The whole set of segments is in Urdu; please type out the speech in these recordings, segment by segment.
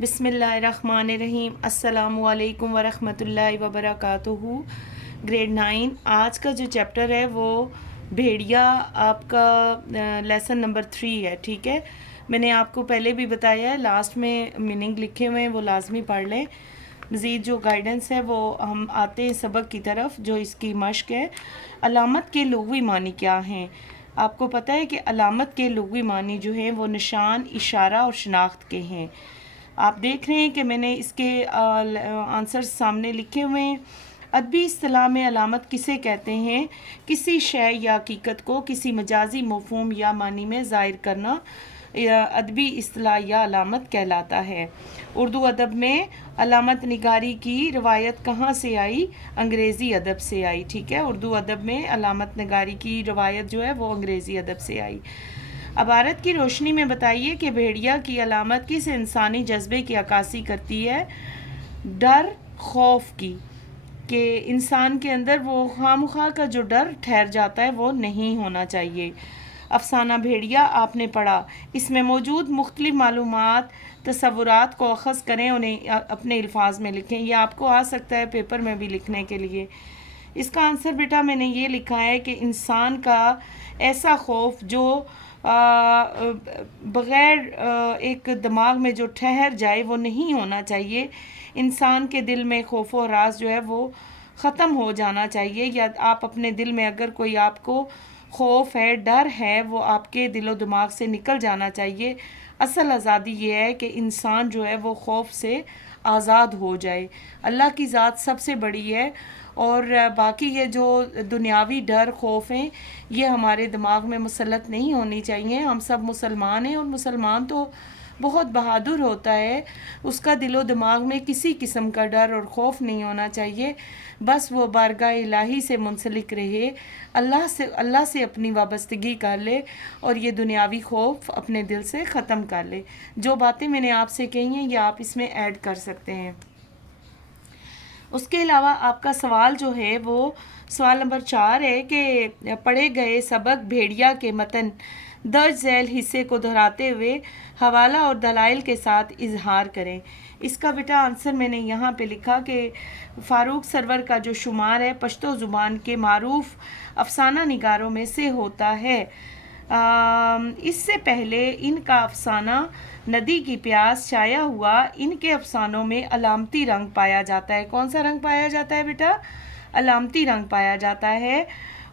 بسم اللہ الرحمن الرحیم۔ السلام علیکم ورحمۃ اللہ وبرکاتہ۔ گریڈ 9 آج کا جو چیپٹر ہے وہ بھیڑیا آپ کا لیسن نمبر 3 ہے، ٹھیک ہے۔ میں نے آپ کو پہلے بھی بتایا ہے، لاسٹ میں میننگ لکھے ہوئے ہیں وہ لازمی پڑھ لیں۔ مزید جو گائیڈنس ہے وہ ہم آتے ہیں سبق کی طرف جو اس کی مشق ہے۔ علامت کے لغوی معنی کیا ہیں؟ آپ کو پتہ ہے کہ علامت کے لغوی معنی جو ہیں وہ نشان، اشارہ اور شناخت کے ہیں۔ آپ دیکھ رہے ہیں کہ میں نے اس کے آنسر سامنے لکھے ہوئے ہیں۔ ادبی اصطلاح میں علامت کسے کہتے ہیں؟ کسی شے یا حقیقت کو کسی مجازی مفہوم یا معنی میں ظاہر کرنا ادبی اصطلاح یا علامت کہلاتا ہے۔ اردو ادب میں علامت نگاری کی روایت کہاں سے آئی؟ انگریزی ادب سے آئی، ٹھیک ہے۔ اردو ادب میں علامت نگاری کی روایت جو ہے وہ انگریزی ادب سے آئی۔ عبارت کی روشنی میں بتائیے کہ بھیڑیا کی علامت کس انسانی جذبے کی عکاسی کرتی ہے؟ ڈر، خوف کی، کہ انسان کے اندر وہ خواہ کا جو ڈر ٹھہر جاتا ہے وہ نہیں ہونا چاہیے۔ افسانہ بھیڑیا آپ نے پڑھا، اس میں موجود مختلف معلومات، تصورات کو اخذ کریں، انہیں اپنے الفاظ میں لکھیں۔ یہ آپ کو آ سکتا ہے پیپر میں بھی لکھنے کے لیے۔ اس کا آنسر بیٹا میں نے یہ لکھا ہے کہ انسان کا ایسا خوف جو بغیر ایک دماغ میں جو ٹھہر جائے وہ نہیں ہونا چاہیے۔ انسان کے دل میں خوف و ہراس جو ہے وہ ختم ہو جانا چاہیے، یا آپ اپنے دل میں اگر کوئی آپ کو خوف ہے، ڈر ہے، وہ آپ کے دل و دماغ سے نکل جانا چاہیے۔ اصل آزادی یہ ہے کہ انسان جو ہے وہ خوف سے آزاد ہو جائے۔ اللہ کی ذات سب سے بڑی ہے، اور باقی یہ جو دنیاوی ڈر، خوف ہیں، یہ ہمارے دماغ میں مسلط نہیں ہونی چاہیے۔ ہم سب مسلمان ہیں، اور مسلمان تو بہت بہادر ہوتا ہے، اس کا دل و دماغ میں کسی قسم کا ڈر اور خوف نہیں ہونا چاہیے۔ بس وہ بارگاہ الہی سے منسلک رہے، اللہ سے اپنی وابستگی کر لے، اور یہ دنیاوی خوف اپنے دل سے ختم کر لے۔ جو باتیں میں نے آپ سے کہی ہیں یہ آپ اس میں ایڈ کر سکتے ہیں۔ اس کے علاوہ آپ کا سوال جو ہے وہ سوال نمبر 4 ہے کہ پڑھے گئے سبق بھیڑیا کے متن درج ذیل حصے کو دہراتے ہوئے حوالہ اور دلائل کے ساتھ اظہار کریں۔ اس کا بیٹا آنسر میں نے یہاں پہ لکھا کہ فاروق سرور کا جو شمار ہے پشتو زبان کے معروف افسانہ نگاروں میں سے ہوتا ہے۔ اس سے پہلے ان کا افسانہ ندی کی پیاس شائع ہوا۔ ان کے افسانوں میں علامتی رنگ پایا جاتا ہے۔ کون سا رنگ پایا جاتا ہے بیٹا؟ علامتی رنگ پایا جاتا ہے،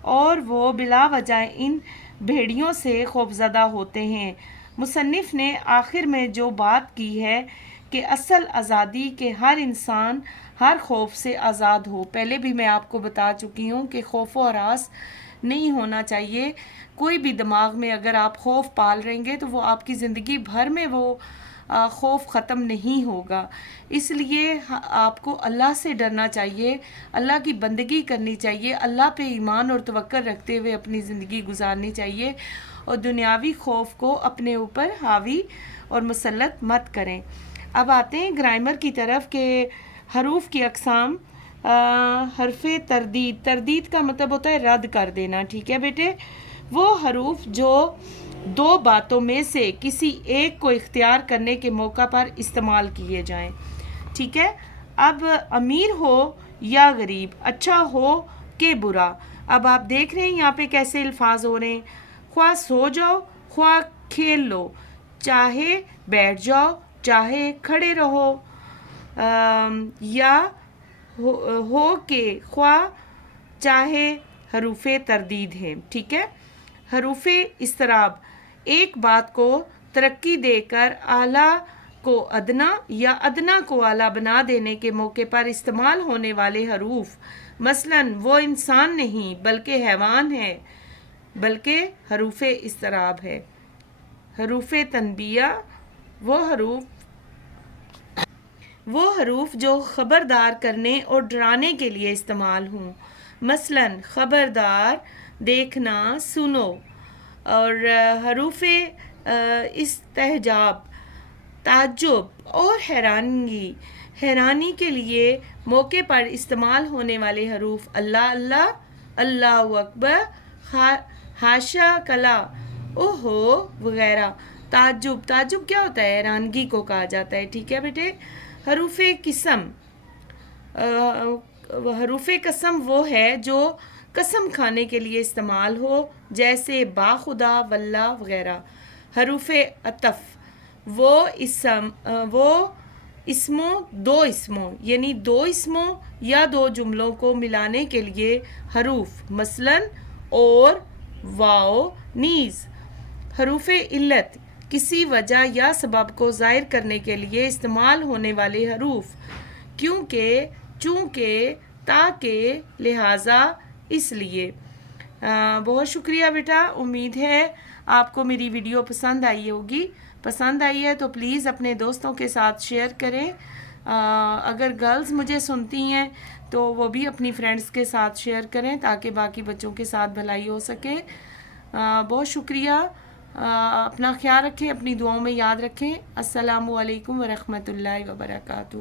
اور وہ بلا وجہ ان بھیڑیوں سے خوفزدہ ہوتے ہیں۔ مصنف نے آخر میں جو بات کی ہے کہ اصل آزادی کہ ہر انسان ہر خوف سے آزاد ہو، پہلے بھی میں آپ کو بتا چکی ہوں کہ خوف و ہراس نہیں ہونا چاہیے۔ کوئی بھی دماغ میں اگر آپ خوف پال رہیں گے تو وہ آپ کی زندگی بھر میں وہ خوف ختم نہیں ہوگا۔ اس لیے آپ کو اللہ سے ڈرنا چاہیے، اللہ کی بندگی کرنی چاہیے، اللہ پہ ایمان اور توکل رکھتے ہوئے اپنی زندگی گزارنی چاہیے، اور دنیاوی خوف کو اپنے اوپر حاوی اور مسلط مت کریں۔ اب آتے ہیں گرامر کی طرف کہ حروف کی اقسام۔ حرف تردید، تردید کا مطلب ہوتا ہے رد کر دینا، ٹھیک ہے بیٹے۔ وہ حروف جو دو باتوں میں سے کسی ایک کو اختیار کرنے کے موقع پر استعمال کیے جائیں، ٹھیک ہے۔ اب امیر ہو یا غریب، اچھا ہو کہ برا، اب آپ دیکھ رہے ہیں یہاں پہ کیسے الفاظ ہو رہے ہیں۔ خواہ سو جاؤ، خواہ کھیل لو، چاہے بیٹھ جاؤ، چاہے کھڑے رہو، یا ہو کہ خواہ چاہے حروف تردید ہے، ٹھیک ہے۔ حروف اضطراب ایک بات کو ترقی دے کر اعلیٰ کو ادنا یا ادنا کو اعلیٰ بنا دینے کے موقع پر استعمال ہونے والے حروف، مثلاً وہ انسان نہیں بلکہ حیوان ہے، بلکہ حروف اضطراب ہے۔ حروف تنبیہ وہ حروف جو خبردار کرنے اور ڈرانے کے لیے استعمال ہوں، مثلاً خبردار، دیکھنا، سنو۔ اور حروف استحجاب تعجب اور حیرانی کے لیے موقع پر استعمال ہونے والے حروف اللہ اللہ، اللہ اکبر، حاشا کلا، اوہو وغیرہ۔ تعجب، تعجب کیا ہوتا ہے؟ حیرانگی کو کہا جاتا ہے، ٹھیک ہے بیٹے. حروف قسم، حروف قسم وہ ہے جو قسم کھانے کے لیے استعمال ہو، جیسے با خدا، واللہ وغیرہ. حروف عطف وہ اسموں، دو اسموں یعنی دو اسموں یا دو جملوں کو ملانے کے لیے حروف، مثلاً اور، واو، نیز. حروف علت کسی وجہ یا سبب کو ظاہر کرنے کے لیے استعمال ہونے والے حروف، کیونکہ، چونکہ، تاکہ، لہٰذا، اس لیے. بہت شکریہ بیٹا. امید ہے آپ کو میری ویڈیو پسند آئی ہوگی. پسند آئی ہے تو پلیز اپنے دوستوں کے ساتھ شیئر کریں. اگر گرلز مجھے سنتی ہیں تو وہ بھی اپنی فرینڈز کے ساتھ شیئر کریں تاکہ باقی بچوں کے ساتھ بھلائی ہو سکے. بہت شکریہ. اپنا خیال رکھیں، اپنی دعاؤں میں یاد رکھیں. السلام علیکم ورحمۃ اللہ وبرکاتہ.